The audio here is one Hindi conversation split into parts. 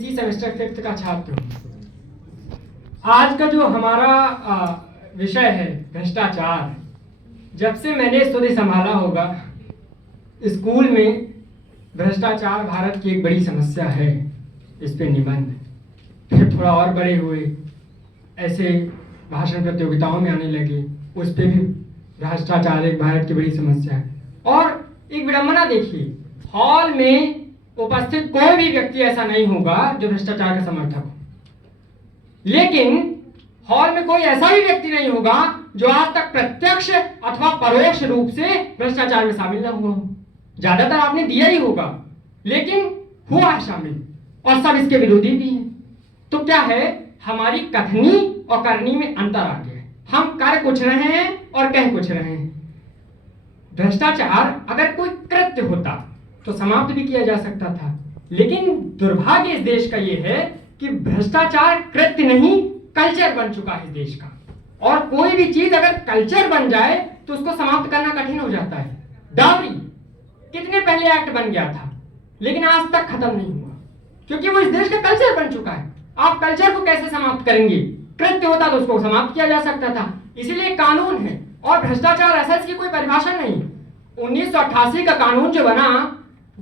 इसी सेमेस्टर 5th का छात्र हूँ। आज का जो हमारा विषय है भ्रष्टाचार। जब से मैंने स्टडी संभाला होगा, स्कूल में भ्रष्टाचार भारत की एक बड़ी समस्या है। इस पे निबंध, फिर थोड़ा और बड़े हुए, ऐसे भाषण प्रतियोगिताओं में आने लगे, उस पे भी भ्रष्टाचार एक भारत की बड़ी समस्या है। और एक विडंबना देखिए, हॉल में उपस्थित कोई भी व्यक्ति ऐसा नहीं होगा जो भ्रष्टाचार का समर्थक हो, लेकिन हॉल में कोई ऐसा भी व्यक्ति नहीं होगा जो आज तक प्रत्यक्ष अथवा परोक्ष रूप से भ्रष्टाचार में शामिल न हुआ हो। ज्यादातर आपने दिया ही होगा, लेकिन हुआ है शामिल, और सब इसके विरोधी भी हैं। तो क्या है, हमारी कथनी और करनी में अंतर आ गया है। हम कर कुछ रहे हैं और कह कुछ रहे हैं। भ्रष्टाचार अगर कोई कृत्य होता तो समाप्त भी किया जा सकता था, लेकिन दुर्भाग्य इस देश का यह है कि भ्रष्टाचार कृत्य नहीं, कल्चर बन चुका है इस देश का। और कोई भी चीज अगर कल्चर बन जाए तो उसको समाप्त करना कठिन हो जाता है। डाउरी कितने पहले एक्ट बन गया था, लेकिन आज तक खत्म नहीं हुआ, क्योंकि वो इस देश का कल्चर बन चुका है। आप कल्चर को कैसे समाप्त करेंगे? कृत्य होता तो उसको समाप्त किया जा सकता था, इसीलिए कानून है। और भ्रष्टाचार ऐसा इसकी कोई परिभाषा नहीं। 1988 का कानून जो बना,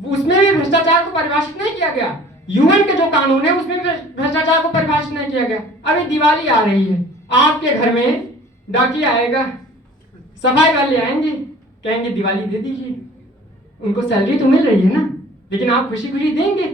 उसमें भी भ्रष्टाचार को परिभाषित नहीं किया गया। यूएन के जो कानून है उसमें भी भ्रष्टाचार को परिभाषित नहीं किया गया। अभी दिवाली आ रही है, आपके घर में डाकिया आएगा, सफाई वाले आएंगे, कहेंगे दिवाली दे दीजिए। उनको सैलरी तो मिल रही है ना, लेकिन आप खुशी खुशी देंगे।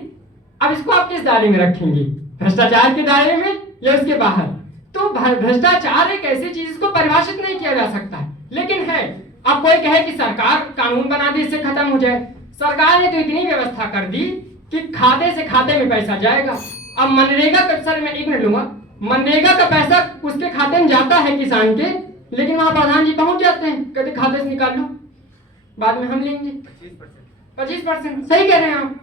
अब इसको आप किस दायरे में रखेंगे, भ्रष्टाचार के दायरे में या उसके बाहर? तो भ्रष्टाचार एक ऐसी चीज, इसको परिभाषित नहीं किया जा सकता है, लेकिन है। अब कोई कहे कि सरकार कानून बना दे इससे खत्म हो जाए। सरकार ने तो इतनी व्यवस्था कर दी कि खाते से खाते में पैसा जाएगा। अब मनरेगा का, सर मैं 1 मिनट लूंगा, मनरेगा का पैसा उसके खाते में जाता है किसान के, लेकिन वहां प्रधान जी पहुंच जाते हैं, कहते खाते से निकाल लो, बाद में हम लेंगे 25%। सही कह रहे हैं आप।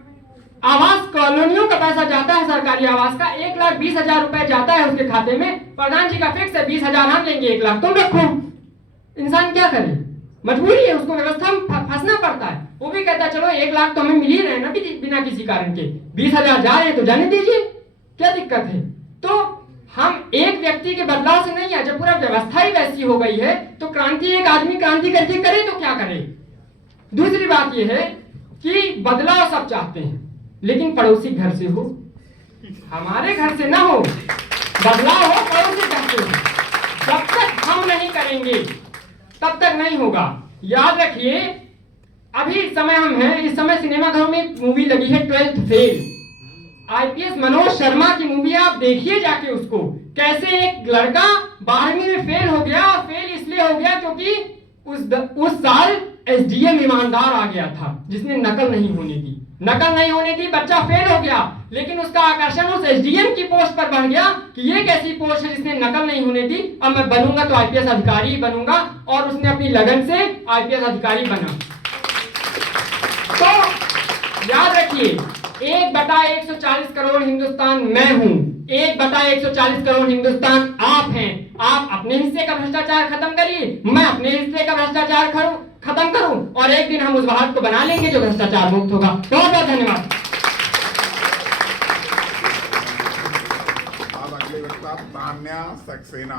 आवास कॉलोनियों का पैसा जाता है, सरकारी आवास का 1,20,000 रुपए जाता है उसके खाते में। प्रधान जी का फिक्स है 20,000 हम लेंगे, 1 लाख तुम रखो। इंसान क्या करे, मजबूरी है, उसको व्यवस्था में फंसना पड़ता है। वो भी कहता है चलो 1 लाख तो हमें मिल ही रहे ना बिना किसी कारण के, 20,000 जा रहे हैं तो जाने दीजिए, क्या दिक्कत है? तो हम एक व्यक्ति के बदलाव से नहीं है, जब पूरा व्यवस्था ही वैसी हो गई है तो क्रांति, एक आदमी क्रांति करके करे तो क्या करे? दूसरी बात यह है कि बदलाव सब चाहते हैं, लेकिन पड़ोसी घर से हो, हमारे घर से ना हो। बदलाव हो पड़ोसी घर से हो। जब तक हम नहीं करेंगे तब तक नहीं होगा। याद रखिए, अभी समय हम हैं, इस समय सिनेमाघरों में एक मूवी लगी है 12th fail. IPS Manoj Sharma की मूवी है, आप देखिए जाके उसको। कैसे एक लड़का 12वीं में फेल हो गया, और फेल इसलिए हो गया क्योंकि उस साल एसडीएम ईमानदार आ गया था जिसने नकल नहीं होने दी। नकल नहीं होने दी, बच्चा फेल हो गया, लेकिन उसका आकर्षण उस एसडीएम की पोस्ट पर बढ़ गया कि ये कैसी पोस्ट है जिसने नकल नहीं होने दी, अब मैं बनूंगा तो आईपीएस अधिकारी ही बनूंगा। और उसने अपनी लगन से आईपीएस अधिकारी बना। तो याद रखिए, 1/140 करोड़ हिंदुस्तान मैं हूं, 1/140 करोड़ हिंदुस्तान आप हैं। आप अपने हिस्से का भ्रष्टाचार खत्म करिए, मैं अपने हिस्से का भ्रष्टाचार खत्म करूं, और एक दिन हम उस भारत को बना लेंगे जो भ्रष्टाचार मुक्त होगा। बहुत बहुत धन्यवाद। अब अगले वक्ता तान्या सक्सेना।